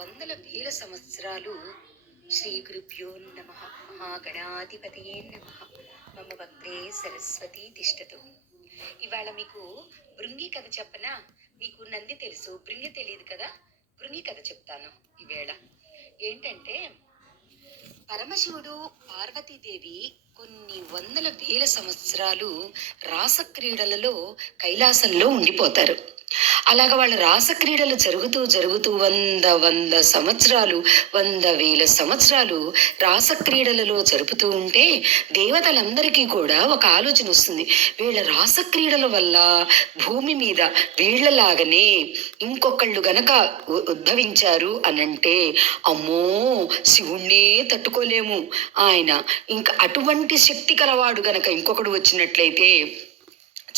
వందల వేల సంవత్సరాలు శ్రీ గురుభ్యో నమ మహాగణాధిపతయే నమ మమ భక్తే సరస్వతి తిష్టతు. ఇవాళ మీకు భృంగి కథ చెప్పనా? మీకు నంది తెలుసు, భృంగి తెలియదు కదా. భృంగి కథ చెప్తాను ఈవేళ. ఏంటంటే, పరమశివుడు పార్వతీదేవి కొన్ని వందల వేల సంవత్సరాలు రాసక్రీడలలో కైలాసంలో ఉండిపోతారు. అలాగ వాళ్ళ రాసక్రీడలు జరుగుతూ జరుగుతూ వంద సంవత్సరాలు, వేల సంవత్సరాలు రాసక్రీడలలో జరుపుతూ ఉంటే దేవతలందరికీ కూడా ఒక ఆలోచన వస్తుంది. వీళ్ళ రాసక్రీడల వల్ల భూమి మీద వీళ్లలాగనే ఇంకొకళ్ళు గనక ఉద్భవించారు అనంటే, అమ్మో శివుణ్ణే తట్టుకోలేము, ఆయన ఇంకా అటువంటి శక్తి కలవాడు గనక ఇంకొకడు వచ్చినట్లయితే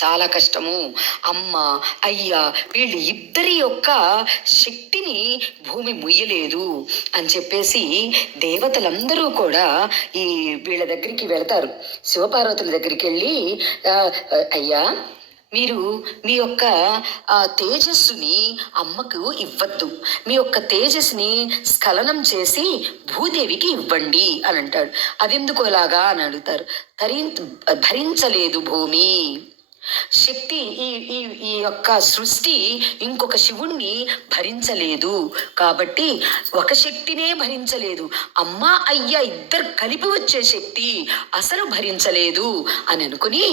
చాలా కష్టము. అమ్మ అయ్యా వీళ్ళు ఇద్దరి యొక్క శక్తిని భూమి ముయ్యలేదు అని చెప్పేసి దేవతలందరూ కూడా ఈ వీళ్ళ దగ్గరికి వెళతారు. శివపార్వతుల దగ్గరికి వెళ్ళి, అయ్యా మీరు మీ యొక్క తేజస్సుని అమ్మకు ఇవ్వద్దు, మీ యొక్క తేజస్సుని స్ఖలనం చేసి భూదేవికి ఇవ్వండి అని అంటాడు. అదెందుకు అలాగా అని అడుగుతారు. భరించలేదు భూమి శక్తి, ఈ యొక్క సృష్టి ఇంకొక శివుణ్ణి భరించలేదు కాబట్టి, ఒక శక్తినే భరించలేదు, అమ్మ అయ్య ఇద్దరు కలిపి వచ్చే శక్తి అసలు భరించలేదు అని అనుకుని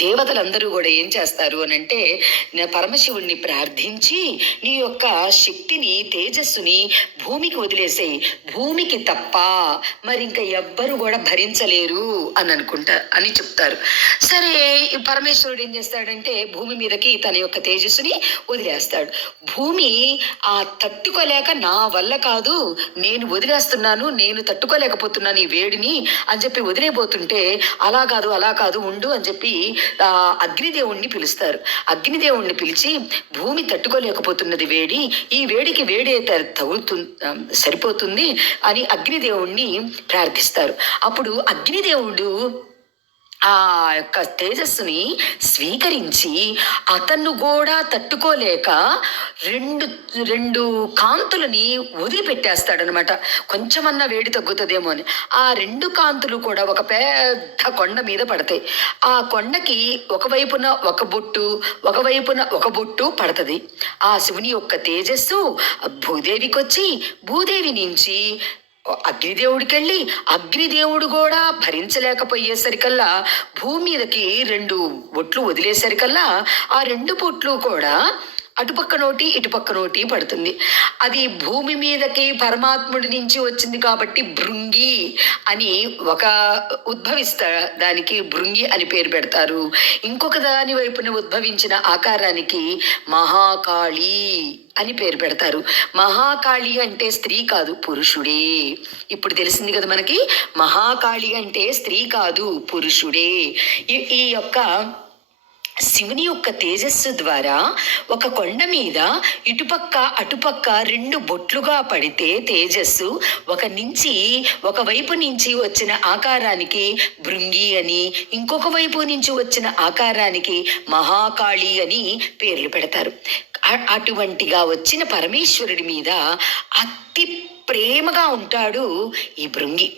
దేవతలందరూ కూడా ఏం చేస్తారు అని అంటే, పరమశివుణ్ణి ప్రార్థించి నీ యొక్క శక్తిని తేజస్సుని భూమికి వదిలేసేయి, భూమికి తప్ప మరి ఇంకా ఎవ్వరు కూడా భరించలేరు అని చెప్తారు. సరే, పరమేశ్వరుడు ఏం చేస్తాడంటే భూమి మీదకి తన యొక్క తేజస్సుని వదిలేస్తాడు. భూమి తట్టుకోలేక నా వల్ల కాదు, నేను వదిలేస్తున్నాను, నేను తట్టుకోలేకపోతున్నాను ఈ వేడిని అని చెప్పి వదిలేపోతుంటే, అలా కాదు ఉండు అని చెప్పి అగ్నిదేవుణ్ణి పిలుస్తారు. అగ్నిదేవుణ్ణి పిలిచి, భూమి తట్టుకోలేకపోతున్నది వేడి, ఈ వేడికి వేడే సరిపోతుంది అని అగ్నిదేవుణ్ణి ప్రార్థిస్తారు. అప్పుడు అగ్నిదేవుడు ఆ యొక్క తేజస్సుని స్వీకరించి అతను కూడా తట్టుకోలేక రెండు కాంతులని వదిలిపెట్టేస్తాడనమాట. కొంచెమన్నా వేడి తగ్గుతుందేమో అని. ఆ రెండు కాంతులు కూడా ఒక పెద్ద కొండ మీద పడతాయి. ఆ కొండకి ఒకవైపున ఒక బొట్టు పడుతుంది. ఆ శివుని యొక్క తేజస్సు భూదేవికి వచ్చి, భూదేవి నుంచి అగ్నిదేవుడికి వెళ్ళి, అగ్నిదేవుడు కూడా భరించలేకపోయేసరికల్లా భూమి మీదకి 2 బొట్లు వదిలేసరికల్లా ఆ 2 బొట్లు కూడా అటుపక్క నోటి ఇటుపక్క నోటి పడుతుంది. అది భూమి మీదకి పరమాత్ముడి నుంచి వచ్చింది కాబట్టి భృంగి అని దానికి భృంగి అని పేరు పెడతారు. ఇంకొక దాని వైపున ఉద్భవించిన ఆకారానికి మహాకాళి అని పేరు పెడతారు. మహాకాళి అంటే స్త్రీ కాదు, పురుషుడే. ఇప్పుడు తెలిసింది కదా మనకి, మహాకాళి అంటే స్త్రీ కాదు, పురుషుడే. ఈ యొక్క శివుని యొక్క తేజస్సు ద్వారా ఒక కొండ మీద ఇటుపక్క అటుపక్క 2 బొట్లుగా పడితే తేజస్సు ఒక వైపు నుంచి వచ్చిన ఆకారానికి భృంగి అని, ఇంకొక వైపు నుంచి వచ్చిన ఆకారానికి మహాకాళి అని పేర్లు పెడతారు. అటువంటిగా వచ్చిన పరమేశ్వరుడి మీద అతి ప్రేమగా ఉంటాడు ఈ భృంగి.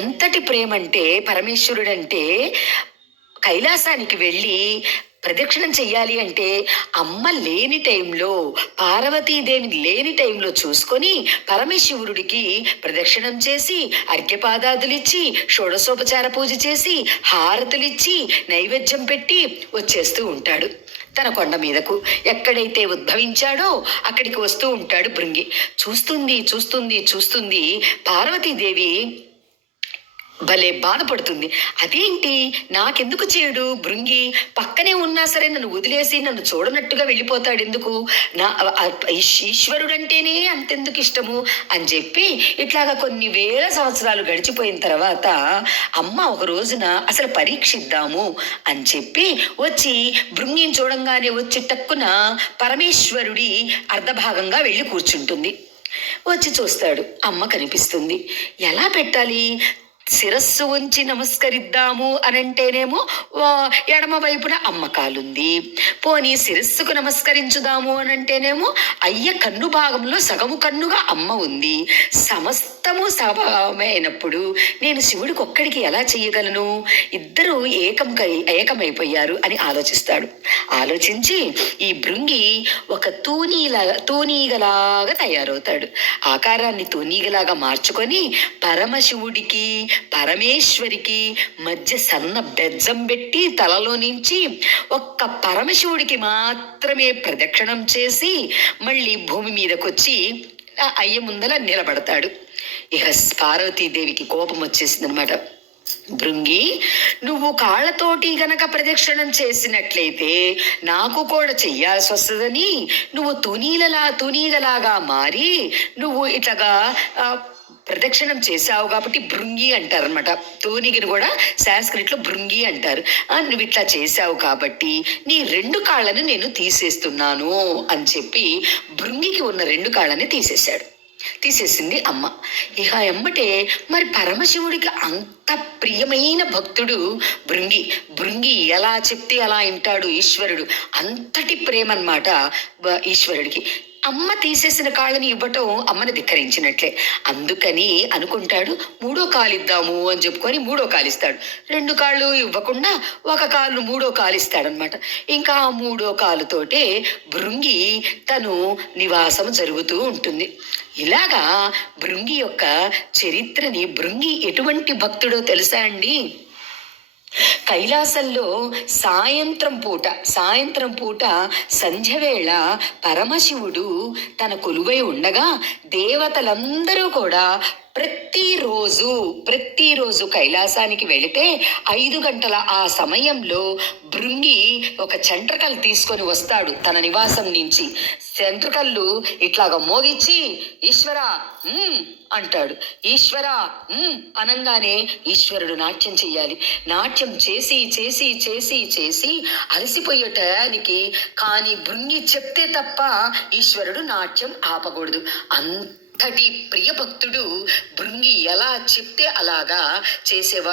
ఎంతటి ప్రేమ అంటే, పరమేశ్వరుడంటే కైలాసానికి వెళ్ళి ప్రదక్షిణం చెయ్యాలి అంటే అమ్మ లేని టైంలో, పార్వతీదేవి లేని టైంలో చూసుకొని పరమేశ్వరుడికి ప్రదక్షిణం చేసి అర్ఘ్యపాదాదులిచ్చి షోడశోపచార పూజ చేసి హారతులిచ్చి నైవేద్యం పెట్టి వచ్చేస్తూ ఉంటాడు తన కొండ మీదకు. ఎక్కడైతే ఉద్భవించాడో అక్కడికి వస్తూ ఉంటాడు భృంగి. చూస్తుంది పార్వతీదేవి భలే బాధపడుతుంది. అదేంటి, నాకెందుకు చేయడు భృంగి? పక్కనే ఉన్నా సరే నన్ను వదిలేసి నన్ను చూడనట్టుగా వెళ్ళిపోతాడు ఎందుకు? ఈశ్వరుడు అంటేనే అంతెందుకు ఇష్టము అని చెప్పి ఇట్లాగా కొన్ని వేల సంవత్సరాలు గడిచిపోయిన తర్వాత అమ్మ ఒక రోజున అసలు పరీక్షిద్దాము అని చెప్పి వచ్చి భృంగిని చూడంగానే వచ్చి టక్కున పరమేశ్వరుడి అర్ధభాగంగా వెళ్ళి కూర్చుంటుంది. వచ్చి చూస్తాడు, అమ్మ కనిపిస్తుంది. ఎలా పెట్టాలి? శిరస్సు ఉంచి నమస్కరిద్దాము అనంటేనేమో ఎడమ వైపున అమ్మ కాలుంది. పోనీ శిరస్సుకు నమస్కరించుదాము అనంటేనేమో అయ్య కన్ను భాగంలో సగము కన్నుగా అమ్మ ఉంది. సమస్తము సమమైనప్పుడు నేను శివుడికి ఒక్కడికి ఎలా చెయ్యగలను? ఇద్దరు ఏకమైపోయారు అని ఆలోచిస్తాడు. ఆలోచించి ఈ భృంగి ఒక తూనీగలాగా తయారవుతాడు. ఆకారాన్ని తూనీగలాగా మార్చుకొని పరమశివుడికి పరమేశ్వరికి మధ్య సన్న బెజ్జం పెట్టి తలలో నుంచి ఒక్క పరమశివుడికి మాత్రమే ప్రదక్షిణం చేసి మళ్ళీ భూమి మీదకొచ్చి అయ్య ముందల నిలబడతాడు. ఇక పార్వతీదేవికి కోపం వచ్చేసిందనమాట. భృంగి, నువ్వు కాళ్ళతోటి గనక ప్రదక్షిణం చేసినట్లయితే నాకు కూడా చెయ్యాల్సి వస్తుందని నువ్వు తునీగలాగా మారి నువ్వు ఇట్లాగా ప్రదక్షిణం చేశావు కాబట్టి భృంగి అంటారు అనమాట. తూనిగిని కూడా సాంస్క్రిట్లో భృంగి అంటారు. నువ్వు ఇట్లా చేశావు కాబట్టి నీ 2 కాళ్ళని నేను తీసేస్తున్నాను అని చెప్పి భృంగికి ఉన్న 2 కాళ్ళని తీసేసింది అమ్మ. ఇక ఎమ్మటే మరి పరమశివుడికి అంత ప్రియమైన భక్తుడు భృంగి ఎలా చెప్తే అలా వింటాడు ఈశ్వరుడు. అంతటి ప్రేమ అన్నమాట ఈశ్వరుడికి. అమ్మ తీసేసిన కాళ్ళని ఇవ్వటం అమ్మని ధిక్కరించినట్లే. అందుకని అనుకుంటాడు 3వ కాలు ఇద్దాము అని చెప్పుకొని 3వ కాలు ఇస్తాడు. 2 కాళ్ళు ఇవ్వకుండా 1 కాలు 3వ కాలు ఇస్తాడనమాట. ఇంకా 3వ కాలుతోటే భృంగి తను నివాసం జరుగుతూ ఉంటుంది. ఇలాగా భృంగి యొక్క చరిత్రని, భృంగి ఎటువంటి భక్తుడో తెలుసా అండి? కైలాసంలో సాయంత్రం పూట సంధ్యవేళ పరమశివుడు తన కొలువై ఉండగా దేవతలందరూ కూడా ప్రతిరోజు కైలాసానికి వెళితే 5 గంటల ఆ సమయంలో భృంగి ఒక చంట్రకలు తీసుకొని వస్తాడు తన నివాసం నుంచి. చంట్రకళ్ళు ఇట్లాగా మోగించి ఈశ్వరా అంటాడు. ఈశ్వరా అనంగానే ఈశ్వరుడు నాట్యం చెయ్యాలి. నాట్యం చేసి చేసి చేసి చేసి అలసిపోయేటానికి కానీ భృంగి చెప్తే తప్ప ఈశ్వరుడు నాట్యం ఆపకూడదు. అంతటి ప్రియ భక్తుడు భృంగి ఎలా చెప్తే అలాగా చేసేవాడు.